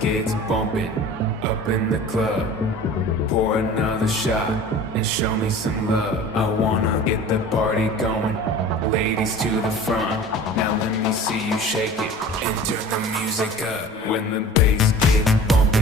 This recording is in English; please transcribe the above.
gets bumping up in the club. Pour another shot and show me some love. I wanna get the party going. Ladies to the front, now let me see you shake it and turn the music up. When the bass gets bumping